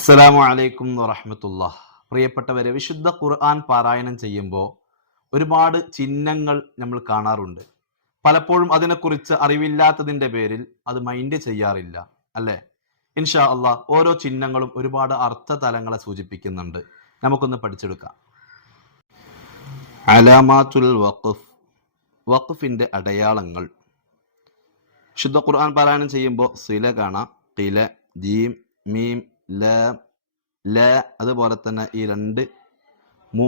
അസ്സലാമു അലൈക്കും വറഹമത്തുള്ള പ്രിയപ്പെട്ടവരെ വിശുദ്ധ ഖുർആൻ പാരായണം ചെയ്യുമ്പോൾ ഒരുപാട് ചിഹ്നങ്ങൾ നമ്മൾ കാണാറുണ്ട്. പലപ്പോഴും അതിനെക്കുറിച്ച് അറിവില്ലാത്തതിന്റെ പേരിൽ അത് മൈൻഡ് ചെയ്യാറില്ല അല്ലേ? ഇൻഷാ അള്ളാഹ് ഓരോ ചിഹ്നങ്ങളും ഒരുപാട് അർത്ഥ തലങ്ങളെ സൂചിപ്പിക്കുന്നുണ്ട്. നമുക്കൊന്ന് പഠിച്ചെടുക്കാം. അലാമാത്തുൽ വഖഫ്. വഖഫിന്റെ അടയാളങ്ങൾ. ശുദ്ധ ഖുർആൻ പാരായണം ചെയ്യുമ്പോൾ സില കാണാം. കില ജീം മീം ല ല അതുപോലെ തന്നെ ഈ രണ്ട് മൂ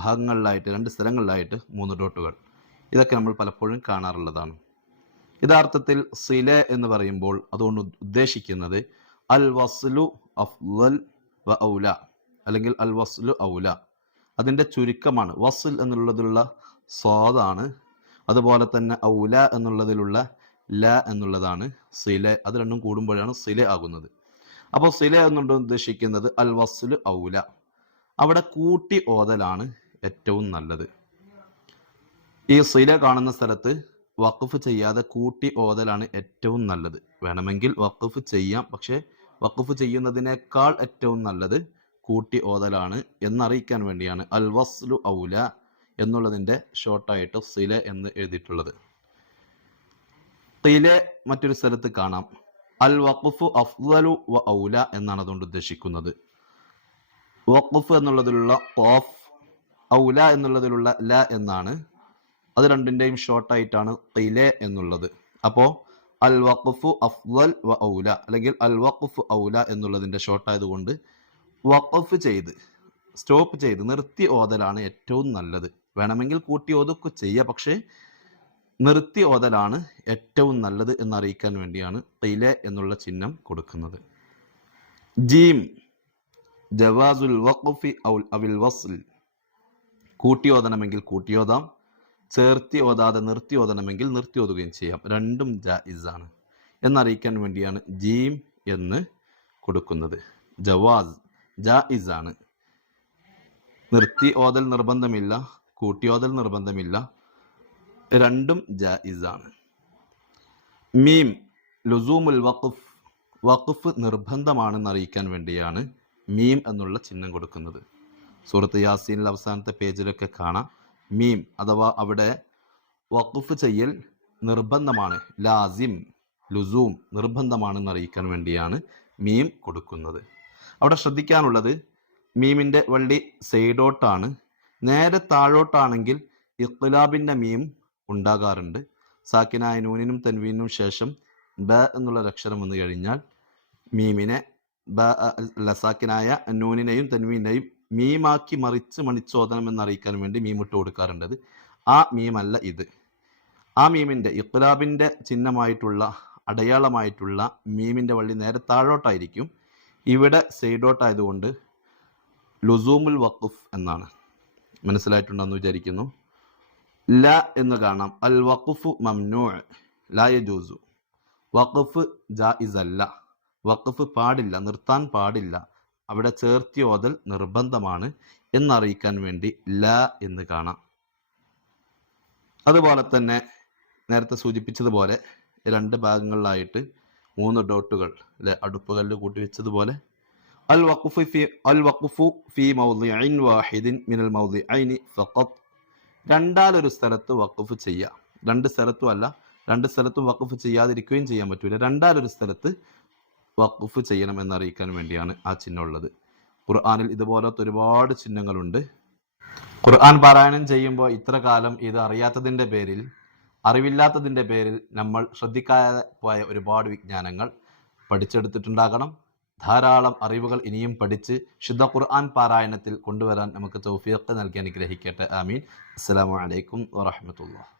ഭാഗങ്ങളിലായിട്ട് രണ്ട് സ്ഥലങ്ങളിലായിട്ട് മൂന്ന് ഡോട്ടുകൾ. ഇതൊക്കെ നമ്മൾ പലപ്പോഴും കാണാറുള്ളതാണ്. യഥാർത്ഥത്തിൽ സില എന്ന് പറയുമ്പോൾ അതുകൊണ്ട് ഉദ്ദേശിക്കുന്നത് അൽ വസ്ലു അഫ്ലൽ വ ഔല അല്ലെങ്കിൽ അൽ വസ്ലു ഔല. അതിന്റെ ചുരുക്കമാണ്. വസ്ൽ എന്നുള്ളതിലുള്ള സ്വാദാണ്. അതുപോലെ തന്നെ ഔല എന്നുള്ളതിലുള്ള ല എന്നുള്ളതാണ് സില. അത് രണ്ടും കൂടുമ്പോഴാണ് സില ആകുന്നത്. അപ്പോൾ സില എന്നുകൊണ്ട് ഉദ്ദേശിക്കുന്നത് അൽ വസ്ലു ഔല. അവിടെ കൂട്ടി ഓതലാണ് ഏറ്റവും നല്ലത്. ഈ സില കാണുന്ന സ്ഥലത്ത് വഖഫ് ചെയ്യാതെ കൂട്ടി ഓതലാണ് ഏറ്റവും നല്ലത്. വേണമെങ്കിൽ വഖഫ് ചെയ്യാം പക്ഷേ വഖഫ് ചെയ്യുന്നതിനേക്കാൾ ഏറ്റവും നല്ലത് കൂട്ടി ഓതലാണ് എന്നറിയിക്കാൻ വേണ്ടിയാണ് അൽ വസ്ലു ഔല എന്നുള്ളതിന്റെ ഷോർട്ടായിട്ട് സില എന്ന് എഴുതിയിട്ടുള്ളത്. തിലെ മറ്റൊരു സ്ഥലത്ത് കാണാം. അൽ വഖഫു അഫ്ലു വ ഔല എന്നാണ് അതുകൊണ്ട് ഉദ്ദേശിക്കുന്നത്. വഖഫ് എന്നുള്ളതിലുള്ള ഖാഫ് ഔല എന്നുള്ളതിലുള്ള ല എന്നാണ്. അത് രണ്ടിന്റെയും ഷോർട്ടായിട്ടാണ് ഖിലെ എന്നുള്ളത്. അപ്പോൾ അൽ വഖഫു അഫ്ലൽ വ ഔല അല്ലെങ്കിൽ അൽ വഖഫ് ഔല എന്നുള്ളതിന്റെ ഷോർട്ടായതുകൊണ്ട് വഖഫ് ചെയ്ത് സ്റ്റോപ്പ് ചെയ്ത് നിർത്തി ഓതലാണ് ഏറ്റവും നല്ലത്. വേണമെങ്കിൽ കൂട്ടി ഓതൊക്കെ ചെയ്യുക പക്ഷേ നിർത്തി ഓതലാണ് ഏറ്റവും നല്ലത് എന്നറിയിക്കാൻ വേണ്ടിയാണ് തൈലെ എന്നുള്ള ചിഹ്നം കൊടുക്കുന്നത്. ജീം ജവാസുൽ വഖഫി ഔൽ അവിൽ വസ്ൽ. കൂട്ടി ഓതണമെങ്കിൽ കൂട്ടി ഓതാം. ചേർത്തി ഓതാതെ നിർത്തി ഓതണമെങ്കിൽ നിർത്തി ഓതുകയും ചെയ്യാം. രണ്ടും ജായിസാണ് എന്നറിയിക്കാൻ വേണ്ടിയാണ് ജീം എന്ന് കൊടുക്കുന്നത്. ജവാസ് ജായിസാണ് നിർത്തി ഓതൽ നിർബന്ധമില്ല കൂട്ടി ഓതൽ നിർബന്ധമില്ല രണ്ടും ജായിസാണ്. മീം ലുസൂമുൽ വഖഫ് വഖഫ് നിർബന്ധമാണെന്ന് അറിയിക്കാൻ വേണ്ടിയാണ് മീം എന്നുള്ള ചിഹ്നം കൊടുക്കുന്നത്. സൂറത്ത് യാസീനിൽ അവസാനത്തെ പേജിലൊക്കെ കാണാം. മീം അഥവാ അവിടെ വഖഫ് ചെയ്യൽ നിർബന്ധമാണ്. ലാസിം ലുസൂം നിർബന്ധമാണെന്ന് അറിയിക്കാൻ വേണ്ടിയാണ് മീം കൊടുക്കുന്നത്. അവിടെ ശ്രദ്ധിക്കാനുള്ളത് മീമിന്റെ വള്ളി സൈഡോട്ടാണ്. നേരെ താഴോട്ടാണെങ്കിൽ ഇഖ്ലാബിന്റെ മീം ഉണ്ടാകാറുണ്ട്. സാക്കിനായ നൂനിനും തൻവീനും ശേഷം ബ എന്നുള്ള അക്ഷരം വന്നു കഴിഞ്ഞാൽ മീമിനെ ബ അല്ല സാക്കിനായ നൂനിനെയും തൻവീനെയും മീമാക്കി മറിച്ച് മണിച്ചോദനം എന്നറിയിക്കാൻ വേണ്ടി മീമിട്ട് കൊടുക്കാറുണ്ട്. ആ മീമല്ല ഇത്. ആ മീമിന്റെ ഇഖ്ലാബിന്റെ ചിഹ്നമായിട്ടുള്ള അടയാളമായിട്ടുള്ള മീമിന്റെ വള്ളി നേരെ താഴോട്ടായിരിക്കും. ഇവിടെ സൈഡോട്ടായതുകൊണ്ട് ലുസൂമുൽ വഖുഫ് എന്നാണ്. മനസ്സിലായിട്ടുണ്ടെന്ന് വിചാരിക്കുന്നു? ല എന്ന് കാണാം. അൽ വഖഫ് മംനൂ ലാ യജൂസു. വഖഫ് ജായിസ് അല്ല വഖഫ് പാടില്ല നിർത്താൻ പാടില്ല. അവിടെ ചേർത്തി ഓതൽ നിർബന്ധമാണ് എന്നറിയിക്കാൻ വേണ്ടി ല എന്ന് കാണാം. അതുപോലെ തന്നെ നേരത്തെ സൂചിപ്പിച്ചതുപോലെ രണ്ട് ഭാഗങ്ങളിലായിട്ട് മൂന്ന് ഡോട്ടുകൾ അല്ലെ അടുപ്പുകളിൽ കൂട്ടി വെച്ചതുപോലെ അൽ വഖഫ് ഫി അൽ വഖഫു ഫി മൗദിഇൻ വാഹിദിൻ മിനൽ മൗദിഇനി ഫഖത്ത് രണ്ടാലൊരു സ്ഥലത്ത് വഖഫ് ചെയ്യാം. രണ്ട് സ്ഥലത്തും അല്ല രണ്ട് സ്ഥലത്തും വഖഫ് ചെയ്യാതിരിക്കുകയും ചെയ്യാൻ പറ്റൂല. രണ്ടാലൊരു സ്ഥലത്ത് വഖഫ് ചെയ്യണം എന്നറിയിക്കാൻ വേണ്ടിയാണ് ആ ചിഹ്നം ഉള്ളത്. ഖുർആാനിൽ ഇതുപോലത്തെ ഒരുപാട് ചിഹ്നങ്ങളുണ്ട്. ഖുർആൻ പാരായണം ചെയ്യുമ്പോൾ ഇത്ര കാലം ഇത് അറിയാത്തതിന്റെ പേരിൽ അറിവില്ലാത്തതിന്റെ പേരിൽ നമ്മൾ ശ്രദ്ധിക്കാതെ പോയ ഒരുപാട് വിജ്ഞാനങ്ങൾ പഠിച്ചെടുത്തിട്ടുണ്ടാകണം. ധാരാളം അറിവുകൾ ഇനിയും പഠിച്ച് ശുദ്ധ ഖുർആൻ പാരായണത്തിൽ കൊണ്ടുവരാൻ നമുക്ക് തൗഫീഖ് നൽകി അനുഗ്രഹിക്കട്ടെ. ആമീൻ. അസ്സാം വലൈക്കും വറഹ്മത്തുള്ളാഹി.